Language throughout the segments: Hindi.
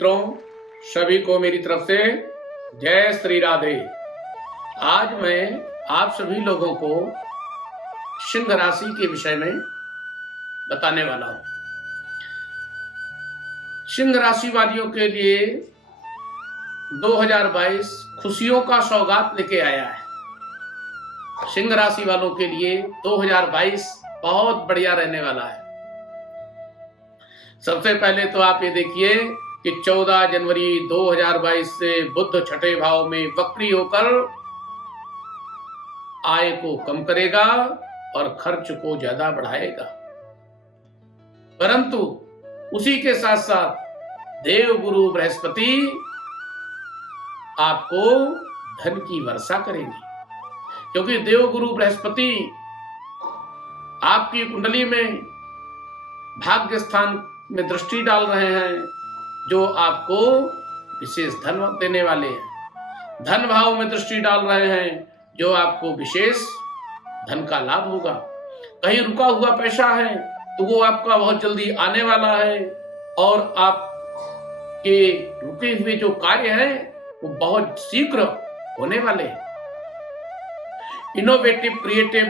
मित्रों, सभी को मेरी तरफ से जय श्री राधे। आज मैं आप सभी लोगों को सिंह राशि के विषय में बताने वाला हूं। सिंह राशि वालियों के लिए 2022 खुशियों का सौगात लेके आया है। सिंह राशि वालों के लिए 2022 बहुत बढ़िया रहने वाला है। सबसे पहले तो आप ये देखिए कि 14 जनवरी 2022 से बुध छठे भाव में वक्री होकर आय को कम करेगा और खर्च को ज्यादा बढ़ाएगा। परंतु उसी के साथ साथ देव गुरु बृहस्पति आपको धन की वर्षा करेंगे, क्योंकि देव गुरु बृहस्पति आपकी कुंडली में भाग्य स्थान में दृष्टि डाल रहे हैं, जो आपको विशेष धन देने वाले हैं। धन भाव में दृष्टि डाल रहे हैं, जो आपको विशेष धन का लाभ होगा। कहीं रुका हुआ पैसा है तो वो आपका बहुत जल्दी आने वाला है, और आपके रुके हुए जो कार्य हैं वो बहुत शीघ्र होने वाले हैं। इनोवेटिव क्रिएटिव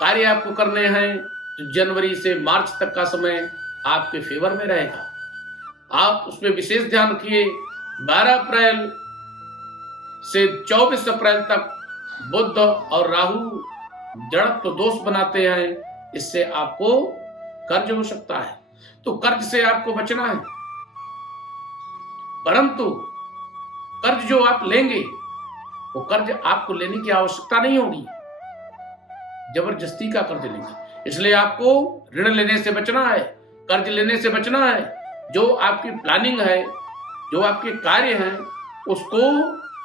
कार्य आपको करने हैं, तो जनवरी से मार्च तक का समय आपके फेवर में रहेगा। आप उसमें विशेष ध्यान रखिए। 12 अप्रैल से 24 अप्रैल तक बुध और राहु जड़त्व दोष बनाते हैं, इससे आपको कर्ज हो सकता है, तो कर्ज से आपको बचना है। परंतु कर्ज जो आप लेंगे वो कर्ज आपको लेने की आवश्यकता नहीं होगी, जबरदस्ती का कर्ज लेंगे। इसलिए आपको ऋण लेने से बचना है, कर्ज लेने से बचना है। जो आपकी प्लानिंग है, जो आपके कार्य हैं, उसको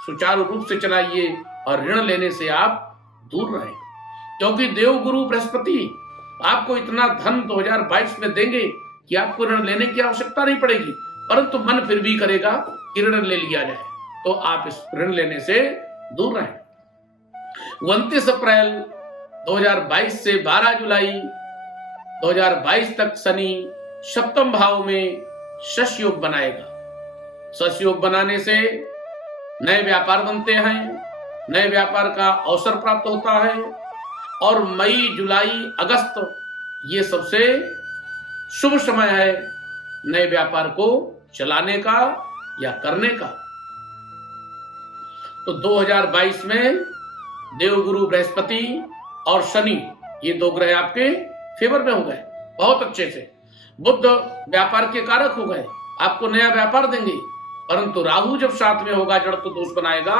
सुचारू रूप से चलाइए और ऋण लेने से आप दूर रहें, क्योंकि देव गुरु बृहस्पति आपको इतना धन 2022 में देंगे कि आपको ऋण लेने की आवश्यकता नहीं पड़ेगी। परंतु मन फिर भी करेगा कि ऋण ले लिया जाए, तो आप इस ऋण लेने से दूर रहें। 29 अप्रैल 2022 से 12 जुलाई 2022 तक शनि सप्तम भाव में शश योग बनाएगा। शश योग बनाने से नए व्यापार बनते हैं, नए व्यापार का अवसर प्राप्त होता है, और मई जुलाई अगस्त ये सबसे शुभ समय है नए व्यापार को चलाने का या करने का। तो 2022 में देवगुरु बृहस्पति और शनि ये दो ग्रह आपके फेवर में हो गए बहुत अच्छे से। बुध व्यापार के कारक हो गए, आपको नया व्यापार देंगे। परंतु राहु जब साथ में होगा, जड़ तो दोष बनाएगा,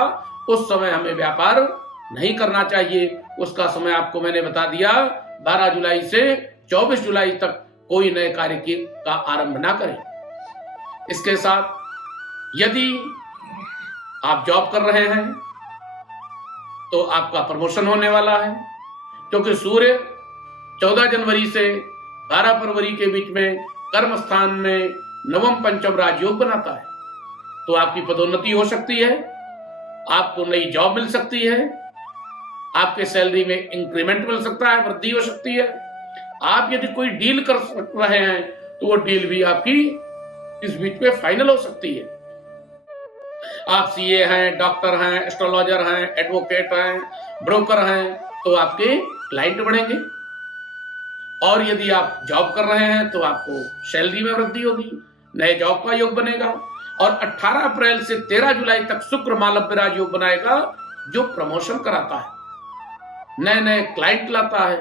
उस समय हमें व्यापार नहीं करना चाहिए। उसका समय आपको मैंने बता दिया, 12 जुलाई से 24 जुलाई तक कोई नए कार्य का आरंभ ना करें। इसके साथ यदि आप जॉब कर रहे हैं तो आपका प्रमोशन होने वाला है, क्योंकि सूर्य 14 जनवरी से 12 फरवरी के बीच में कर्म स्थान में नवम पंचम राजयोग बनाता है। तो आपकी पदोन्नति हो सकती है, आपको नई जॉब मिल सकती है, आपके सैलरी में इंक्रीमेंट मिल सकता है, वृद्धि हो सकती है। आप यदि कोई डील कर रहे हैं तो वो डील भी आपकी इस बीच में फाइनल हो सकती है। आप सीए हैं, डॉक्टर हैं, एस्ट्रोलॉजर हैं, एडवोकेट हैं, ब्रोकर हैं, तो आपके क्लाइंट बढ़ेंगे। और यदि आप जॉब कर रहे हैं तो आपको सैलरी में वृद्धि होगी, नए जॉब का योग बनेगा। और 18 अप्रैल से 13 जुलाई तक शुक्र मालव्य राज योग बनाएगा, जो प्रमोशन कराता है, नए नए क्लाइंट लाता है,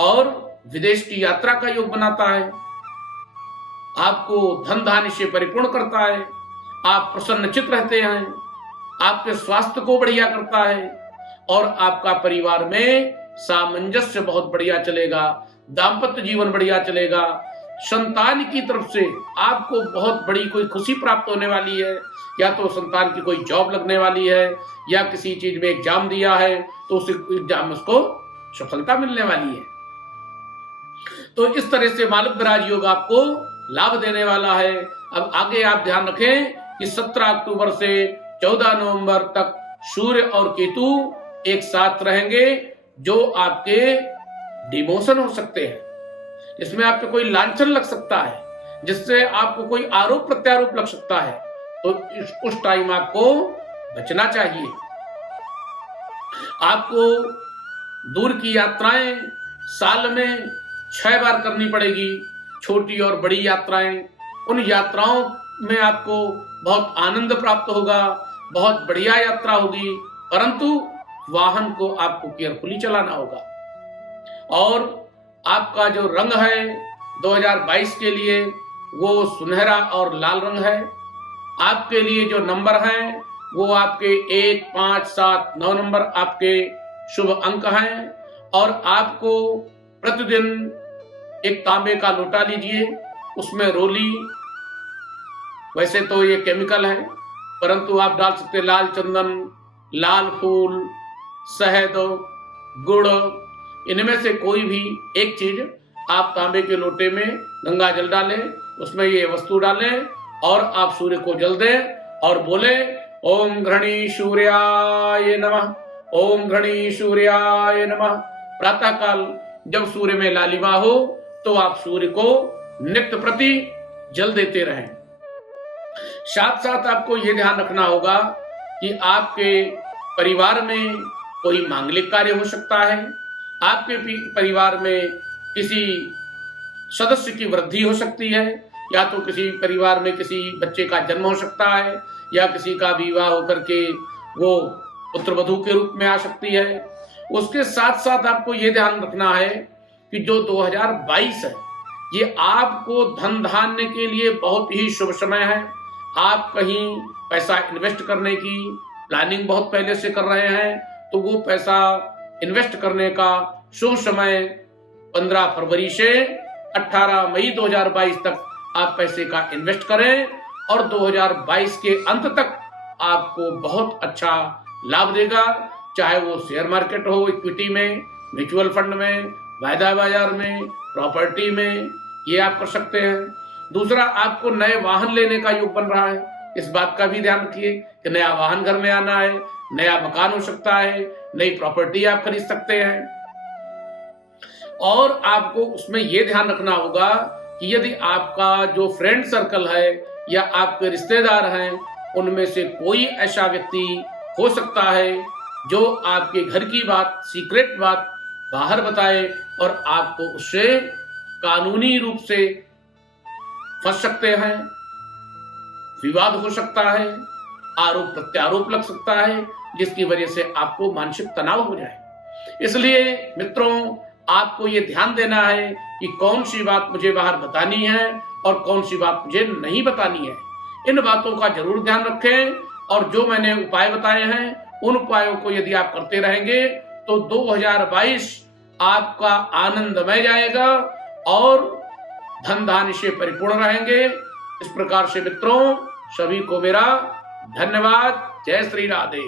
और विदेश की यात्रा का योग बनाता है, आपको धन धान्य से परिपूर्ण करता है, आप प्रसन्नचित रहते हैं, आपके स्वास्थ्य को बढ़िया करता है, और आपका परिवार में सामंजस्य बहुत बढ़िया चलेगा, दाम्पत्य जीवन बढ़िया चलेगा। संतान की तरफ से आपको बहुत बड़ी कोई खुशी प्राप्त होने वाली है, या तो संतान की कोई जॉब लगने वाली है, या किसी चीज में एग्जाम दिया है तो उस एग्जाम में उसको सफलता मिलने वाली है। तो इस तरह से मालव्य राजयोग आपको लाभ देने वाला है। अब आगे आप ध्यान रखें कि 17 अक्टूबर से 14 नवंबर तक सूर्य और केतु एक साथ रहेंगे, जो आपके डिमोशन हो सकते हैं। इसमें आप पे कोई लांछन लग सकता है, जिससे आपको कोई आरोप प्रत्यारोप लग सकता है, तो उस टाइम आपको बचना चाहिए। आपको दूर की यात्राएं साल में 6 बार करनी पड़ेगी, छोटी और बड़ी यात्राएं। उन यात्राओं में आपको बहुत आनंद प्राप्त होगा, बहुत बढ़िया यात्रा होगी, परंतु वाहन को आपको केयरफुली चलाना होगा। और आपका जो रंग है 2022 के लिए वो सुनहरा और लाल रंग है। आपके लिए जो नंबर हैं वो आपके 1, 5, 7, 9 नंबर आपके शुभ अंक हैं। और आपको प्रतिदिन एक तांबे का लोटा लीजिए, उसमें रोली, वैसे तो ये केमिकल है, परंतु आप डाल सकते हैं लाल चंदन, लाल फूल, शहद, गुड़, इनमें से कोई भी एक चीज आप तांबे के लोटे में गंगा जल डालें, उसमें ये वस्तु डालें और आप सूर्य को जल दें और बोले ओम घृणी सूर्याय नमः, ओम घृणी सूर्याय नमः। प्रातः काल जब सूर्य में लालिमा हो तो आप सूर्य को नित्य प्रति जल देते रहें। साथ साथ आपको यह ध्यान रखना होगा कि आपके परिवार में कोई मांगलिक कार्य हो सकता है, आपके परिवार में किसी सदस्य की वृद्धि हो सकती है, या तो किसी परिवार में किसी बच्चे का जन्म हो सकता है, या किसी का विवाह होकर के वो पुत्र वधू के रूप में आ सकती है। उसके साथ साथ आपको ये ध्यान रखना है कि जो 2022 है ये आपको धन धान्य के लिए बहुत ही शुभ समय है। आप कहीं पैसा इन्वेस्ट करने की प्लानिंग बहुत पहले से कर रहे हैं, तो वो पैसा इन्वेस्ट करने का शुभ समय 15 फरवरी से 18 मई 2022 तक आप पैसे का इन्वेस्ट करें और 2022 के अंत तक आपको बहुत अच्छा लाभ देगा, चाहे वो शेयर मार्केट हो, इक्विटी में, म्यूचुअल फंड में, वायदा बाजार में, प्रॉपर्टी में, ये आप कर सकते हैं। दूसरा, आपको नए वाहन लेने का योग बन रहा है, इस बात का भी ध्यान रखिए कि नया वाहन घर में आना है, नया मकान हो सकता है, नई प्रॉपर्टी आप खरीद सकते हैं। और आपको उसमें यह ध्यान रखना होगा कि यदि आपका जो फ्रेंड सर्कल है या आपके रिश्तेदार हैं, उनमें से कोई ऐसा व्यक्ति हो सकता है जो आपके घर की बात, सीक्रेट बात बाहर बताए और आपको उससे कानूनी रूप से फंस सकते हैं, विवाद हो सकता है, आरोप प्रत्यारोप लग सकता है, जिसकी वजह से आपको मानसिक तनाव हो जाए। इसलिए मित्रों, आपको ये ध्यान देना है कि कौन सी बात मुझे बाहर बतानी है और कौन सी बात मुझे नहीं बतानी है। इन बातों का जरूर ध्यान रखें और जो मैंने उपाय बताए हैं उन उपायों को यदि आप करते रहेंगे तो 2022 आपका आनंदमय जाएगा और धन धान्य से परिपूर्ण रहेंगे। इस प्रकार से मित्रों, सभी को मेरा धन्यवाद। जय श्री राधे।